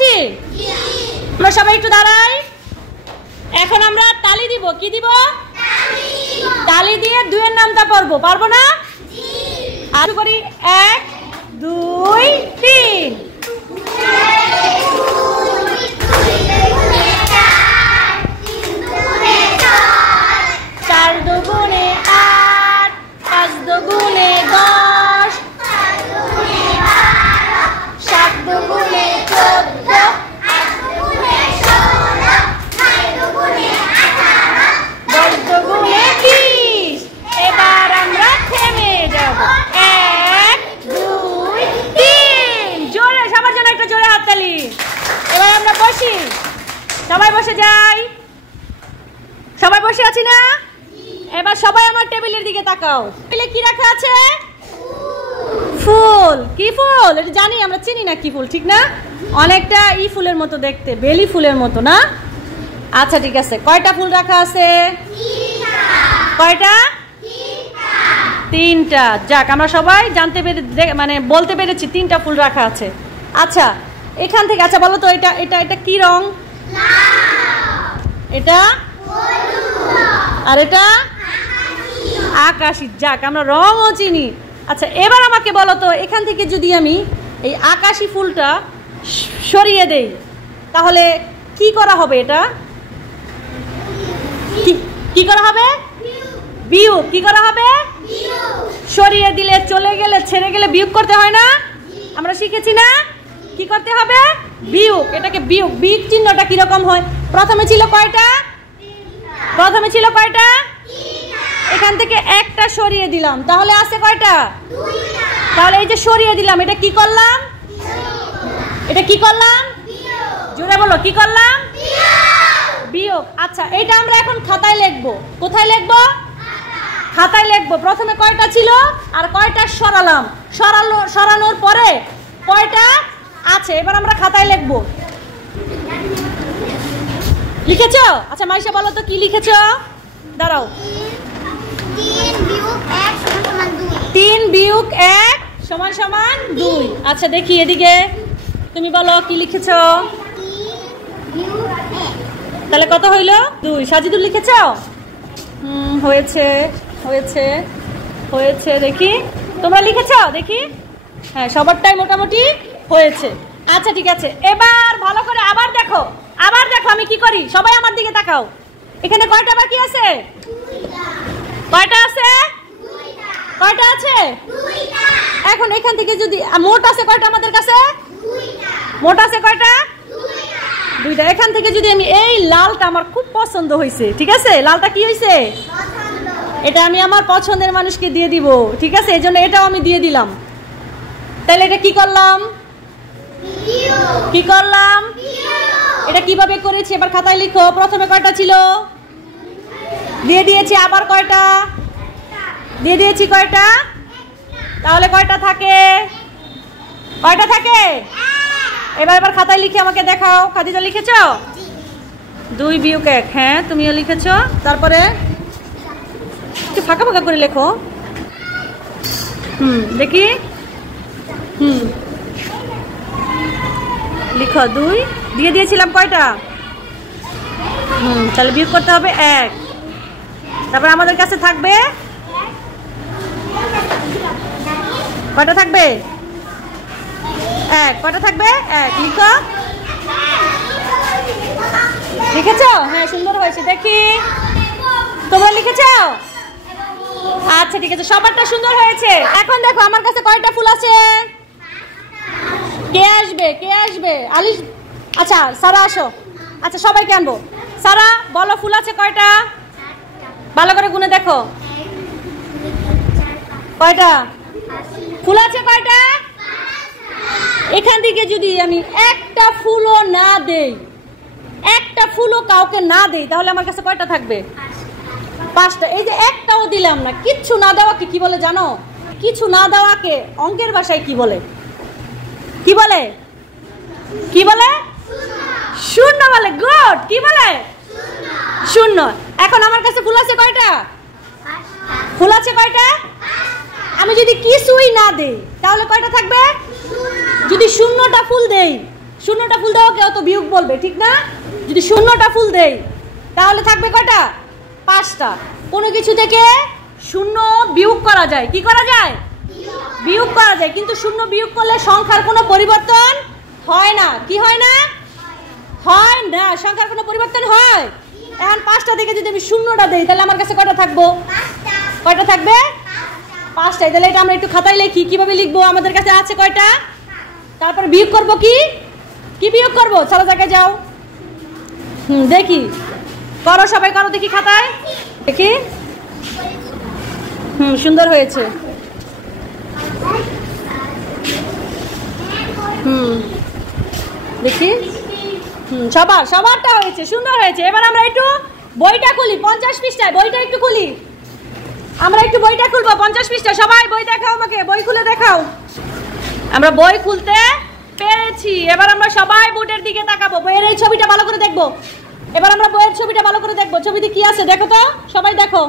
পাচ্ছি? আমরা সবাই একটু দাঁড়াই। এখন আমরা তালি দিব। কি দিব? তালি দিয়ে দুইয়ের নামটা পড়বো, পারবো না? আর করি 1 2 3। দুগুণে 8, 5 দুগুণে 10, 7 দুগুণে 14, 8 দুগুণে 16, 9 দুগুণে 18, 10 দুগুণে 20। এবার আমরা থেমে যাব। 1 2 3। জোরে, সবার জন্য একটা জোরে হাততালি। এবার আমরা বসি, সবাই বসে যাই। সবাই বসে আছি না? এবার সবাই আমার টেবিলের দিকে তাকাও। টেবিলে কি রাখা আছে? ফুল। কি ফুল? এটা জানি, আমরা চিনি না কি ফুল, ঠিক না? অনেকটা ই ফুলের মতো দেখতে, বেলি ফুলের মতো না? আচ্ছা ঠিক আছে, কয়টা ফুল রাখা আছে? কয়টা? তিনটা। যাক, আমরা সবাই জানতে পেরে মানে বলতে পেরেছি 3টা ফুল রাখা আছে। আচ্ছা এখান থেকে, আচ্ছা বলো তো এটা এটা এটা কি রং? এটা আর এটা আকাশী। যাক, আমরা রঙও চিনি। আচ্ছা এবার আমাকে বলো তো, এখান থেকে যদি আমি এই আকাশী ফুলটা সরিয়ে দেই তাহলে কি করা হবে? এটা কি করা হবে? বিয়োগ। কি করা হবে? সরিয়ে দিলে, চলে গেলে, ছেড়ে গেলে বিয়োগ করতে হয় না? আমরা শিখেছি না? কি করতে হবে? বিয়োগ। এটাকে বিয়োগ। বিয়োগ চিহ্নটা কিরকম হয়? প্রথমে ছিল কয়টা? প্রথমে ছিল কয়টা? এখান থেকে একটা সরিয়ে দিলাম, তাহলে আছে কয়টা? তাহলে এই যে সরিয়ে দিলাম, এটা কি করলাম? এটা কি করলাম? জোরে বলো, কি করলাম? বিয়োগ। আচ্ছা এটা আমরা এখন খাতায় লিখবো। কোথায় লিখবো? খাতায় লিখবো। প্রথমে কয়টা ছিল আর কয়টা সরালাম, সরানোর পরে কয়টা আছে এবার আমরা খাতায় লিখবো। লিখেছো? আচ্ছা মাইশা বলো তো কি লিখেছো? দাঁড়াও। 3 বিয়োগ 1 সমান সমান 2। আচ্ছা দেখি এদিকে, তুমি বলো কি লিখেছো? তাহলে কত হইল? 2। সাজিদুল লিখেছো? হয়েছে হয়েছে হয়েছে। দেখি তোমরা লিখেছো? দেখি। হ্যাঁ, সবারটাই মোটামুটি হয়েছে। আচ্ছা ঠিক আছে, এবার ভালো করে আবার দেখো, আবার দেখো আমি কি করি। সবাই আমার দিকে তাকাও। এখানে কয়টা বাকি আছে? কয়টা আছে? কয়টা আছে? এখন এখান থেকে যদি মোট আছে কয়টা আমাদের কাছে? মোট আছে কয়টা? 2টা। এখান থেকে যদি আমি এই লালটা, আমার খুব পছন্দ হয়েছে, ঠিক আছে? লালটা কি হয়েছে? এটা আমি আমার পছন্দের মানুষকে দিয়ে দিব, ঠিক আছে? এই জন্য এটাও আমি দিয়ে দিলাম। তাহলে এটা কি করলাম? কি করলাম? এটা কিভাবে করেছি এবার খাতায় লিখো। প্রথমে কয়টা ছিল? দিয়ে দিয়েছি। আবার কয়টা? দিয়ে দিয়েছি। কয়টা? তাহলে কয়টা থাকে? কয়টা থাকে? এবার খাতায় লিখে আমাকে দেখাও। খাদিজা লিখেছো? 2 বিয়োগ 1। হ্যাঁ তুমিও লিখেছো। তারপরে একটু ফাঁকা ফাঁকা করে লেখো। দেখি। লিখো 2 দিয়ে দিয়েছিলাম। কয়টা? তাহলে বিয়োগ করতে হবে 1। তারপর আমাদের কাছে থাকবে কয়টা? থাকবে 1। কয়টা থাকবে? 1। লিখো। লিখেছো? হ্যাঁ সুন্দর হয়েছে। দেখি তোমরা লিখেছো? আচ্ছা ঠিক আছে, সবারটা সুন্দর হয়েছে। এখন দেখো আমার কাছে কয়টা ফুল আছে? কে আসবে? কে আসবে? আলিশ। আচ্ছা সারা আসো। আচ্ছা সবাইকে আনবো। সারা বলো ফুল আছে কয়টা? ভালো করে গুনে দেখো। কয়টা ফুল আছে? কয়টা? এখান থেকে যদি আমি একটা ফুলও না দেই, একটা ফুলও কাউকে না দেই, তাহলে আমার কাছে কয়টা থাকবে? 5টা। এই যে একটাও দিলাম না, কিচ্ছু না দেওয়াকে কি বলে জানো? কিছু না দেওয়াকে অঙ্কের ভাষায় কি বলে? কি বলে? কি বলে? শূন্য বলে। গুড। কি বলে? শূন্য। এখন আমার কাছে ফুল আছে কয়টা? ফুল আছে কয়টা? আমি যদি কিছুই না দেই তাহলে কয়টা থাকবে? যদি 0টা ফুল দেই শূন্যটা ফুল দাও, কেউ তো বিয়োগ বলবে, ঠিক না? যদি শূন্যটা ফুল দেই তাহলে থাকবে কয়টা? 5টা। কোনো কিছু থেকে শূন্য বিয়োগ করা যায়, কি করা যায়? বিয়োগ করা যায়, কিন্তু শূন্য বিয়োগ করলে সংখ্যার কোনো পরিবর্তন হয় না। কি হয় না? হয় না, সংখ্যার কোনো পরিবর্তন হয়? এখন 5টা থেকে যদি আমি শূন্যটা দেই তাহলে আমার কাছে কয়টা থাকবো? কয়টা থাকবে? 5টাই। তাহলে এটা আমরা একটু খাতায় লিখি, কিভাবে লিখবো? আমাদের কাছে আছে কয়টা? তারপর বিয়োগ করব কি? কি বিয়োগ করব? চলো জায়গায় যাও, দেখি, করো সবাই, করো দেখি খাতায়, দেখি। সুন্দর হয়েছে। দেখি, সবারটা হয়েছে, সুন্দর হয়েছে। এবার আমরা একটু বইটা খুলি, 50 পৃষ্ঠায় বইটা একটু খুলি। আমরা একটু বইটা খুলবো, 50 পৃষ্ঠা। সবাই বই দেখাও, আমাকে বই খুলে দেখাও। আমরা বই খুলতে পেরেছি। এবার আমরা সবাই বোর্ডের দিকে তাকাবো, বইয়ের এই ছবিটা ভালো করে দেখবো। এবার আমরা বইয়ের ছবিটা ভালো করে দেখবো। ছবিতে কি আছে দেখো তো, সবাই দেখো।